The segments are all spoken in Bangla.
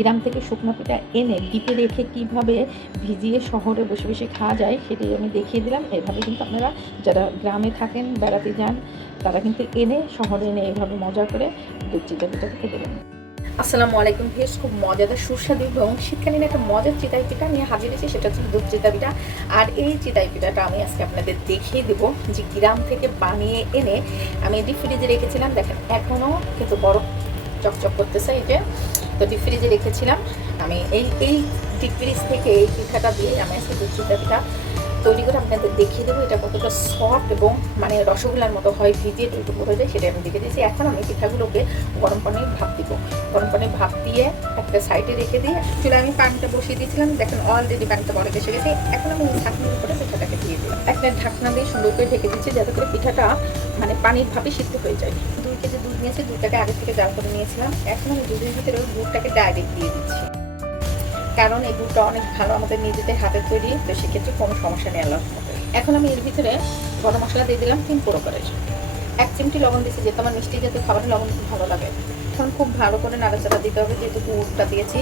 গ্রাম থেকে শুকনো পিঠা এনে ডিপে রেখে কীভাবে ভিজিয়ে শহরে বসে বসে খাওয়া যায় সেটাই আমি দেখিয়ে দিলাম। এভাবে কিন্তু আপনারা যারা গ্রামে থাকেন, বেড়াতে যান, তারা কিন্তু এনে শহরে এনে এভাবে মজা করে দুধ চিতই পিঠা খেয়ে দেবেন। আসসালামু আলাইকুম ভিউয়ার্স, খুব মজাদার সুস্বাদু এবং শীতকালীন একটা মজার চিতই পিঠা নিয়ে হাজির হয়েছি। সেটা হচ্ছে দুধ চিতই পিঠা। আর এই চিতই পিঠাটা আমি আজকে আপনাদের দেখিয়ে দেবো যে গ্রাম থেকে বানিয়ে এনে আমি ডিপ ফ্রিজে রেখেছিলাম। দেখেন এখনও কিন্তু বরফ চকচক করতেছে। এই যে তো ডিপ ফ্রিজে রেখেছিলাম আমি। এই ডিপ ফ্রিজ থেকে এই পিঠাটা দিয়ে আমি আজকে দুধ চিতই পিঠা তৈরি করে আপনাদের দেখিয়ে দেবো এটা কতটা সফট এবং মানে রসগোল্লার মতো হয়, ভিজিয়ে টুকরো হয়ে যায় সেটা আমি দেখে দিয়েছি। এখন আমি পিঠাগুলোকে গরম পানির ভাপ দিব। গরম পানির ভাপ দিয়ে একটা সাইডে রেখে দিয়ে চুলে আমি পানিটা বসিয়ে দিয়েছিলাম। দেখেন অলরেডি পানিটা বরফ এসে গেছে। এখন আমি ঢাকনার উপরে পিঠাটাকে দিয়ে দিই। একটা ঢাকনা দিয়ে সুন্দর করে ঢেকে দিচ্ছি যাতে করে পিঠাটা মানে পানির ভাপে সিদ্ধ হয়ে যায়। 2 কেজি দুধ নিয়েছি, দুধটাকে আগে থেকে জাল করে নিয়েছিলাম। এখন আমি দুধের ভিতরে দুধটাকে ডাইরেক্ট দিয়ে দিচ্ছি, কারণ এই দুধটা অনেক ভালো আমাদের নিজেদের হাতের তৈরি, তো সেক্ষেত্রে কোনো সমস্যা নেই আল্লাহর মতো। এখন আমি এর ভিতরে গরম মশলা দিয়ে দিলাম 3 প্রকারের। 1 চিমটি লবণ দিয়েছি, যেহেতু আমার মিষ্টি জাতীয় খাবারে লবণ খুব ভালো লাগে। এখন খুব ভালো করে নাড়াচাড়া দিতে হবে, যেহেতু গুড়টা দিয়েছি,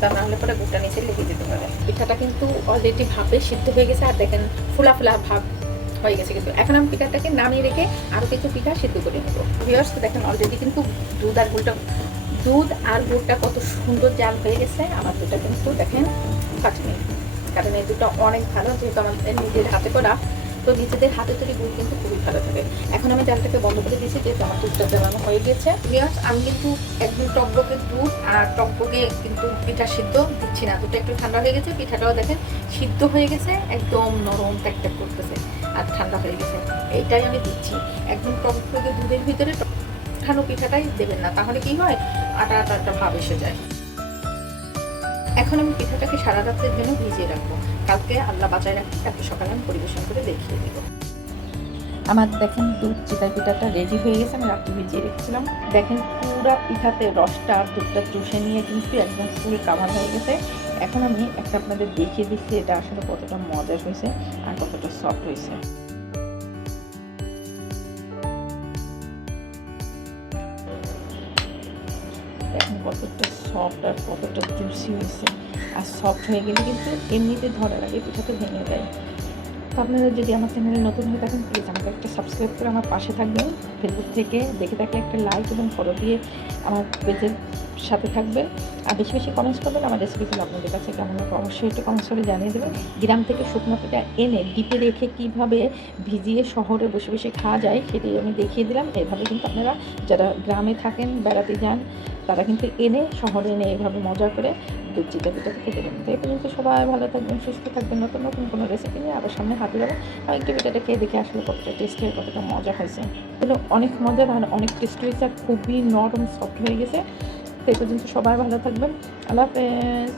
তা নাহলে পরে গুড়টা নিচে লেগে যেতে পারে। পিঠাটা কিন্তু অলরেডি ভাপে সিদ্ধ হয়ে গেছে, আর দেখেন ফুলা ফুলা ভাব হয়ে গেছে কিন্তু। এখন আমি পিঠাটাকে নামিয়ে রেখে আরও কিছু পিঠা সিদ্ধ করে নেব। ভিউয়ার্স দেখেন অলরেডি কিন্তু দুধ আর গুড়টা কত সুন্দর জাল হয়ে গেছে। আমার দুধটা কিন্তু দেখেন কাটেনি, কারণ এই দুধটা অনেক ভালো, যেহেতু আমাদের নিজের হাতে করা, তো নিজেদের হাতে তৈরি গুড় কিন্তু খুবই ভালো থাকে। এখন আমি জালটাকে বন্ধ করে দিয়েছি, যেহেতু আমার দুধটা জ্বালানো হয়ে গেছে। ভিউয়ার্স আমি কিন্তু একদম টকবকে দুধ আর টকবকে কিন্তু পিঠা সিদ্ধ দিচ্ছি না। দুধটা একটু ঠান্ডা হয়ে গেছে, পিঠাটাও দেখেন সিদ্ধ হয়ে গেছে, একদম নরম ট্যাক করতেছে আর ঠান্ডা হয়ে গেছে। এইটাই আমি দিচ্ছি। একদম টকবকে দুধের ভিতরে ঠানো পিঠাটাই দেবেন না, তাহলে কি হয় আটা একটা ভাব এসে যায়। এখন আমি পিঠাটাকে সারা রাতের জন্য ভিজিয়ে রাখবো, কালকে আল্লাহ বাঁচায় রাখতে কালকে সকালে আমি পরিবেশন করে দেখিয়ে দিব। আমার দেখেন দুধ চিতই পিঠাটা রেডি হয়ে গেছে। আমি রাত্রে ভিজিয়ে রেখেছিলাম। দেখেন পুরা পিঠাতে রসটা আর দুধটা চুষে নিয়ে কিন্তু একদম ফুল কাভার হয়ে গেছে। এখন আমি একটা আপনাদের দেখিয়ে দিচ্ছি এটা আসলে কতটা মজার হয়েছে আর কতটা সফট হয়েছে। এখন কতটা সফট আর কতটা জুসি হয়েছে। আর সফট হয়ে গেলে কিন্তু এমনিতে ধরার আগে পিঠাটা ভেঙে যায়। তো আপনারা যদি আমার চ্যানেলে নতুন হয়ে থাকেন প্লিজ আমাকে একটা সাবস্ক্রাইব করে আমার পাশে থাকবেন। ফেসবুক থেকে দেখে থাকলে একটা লাইক এবং ফলো দিয়ে আমার পেজের সাথে থাকবেন। আর বেশি বেশি কমেন্টস করবেন। আমার রেসিপিগুলো আপনাদের কাছে কেমন লাগে অবশ্যই একটু কমেন্টস করে জানিয়ে দেবেন। গ্রাম থেকে শুকনো পিঠা এনে ডিপে রেখে কীভাবে ভিজিয়ে শহরে বসে বসে খাওয়া যায় সেটাই আমি দেখিয়ে দিলাম। এভাবে কিন্তু আপনারা যারা গ্রামে থাকেন, বেড়াতে যান, তারা কিন্তু এনে শহরে এনে এভাবে মজা করে দুধ চিতই পিঠা খেতে দেবেন। তো এই পর্যন্ত সবাই ভালো থাকবেন, সুস্থ থাকবেন। নতুন নতুন কোনো রেসিপি নিয়ে আবার সামনে হাতে যাবো। আমি একটু পিঠাটা খেয়ে দেখে আসলে কতটা টেস্ট হয়ে কতটা মজা হয়েছে। এগুলো অনেক মজার আর অনেক টেস্ট হয়েছে আর খুবই নরম সফট হয়ে গেছে। তো এই পর্যন্ত সবাই ভালো থাকবেন। আল্লাহ হাফেজ।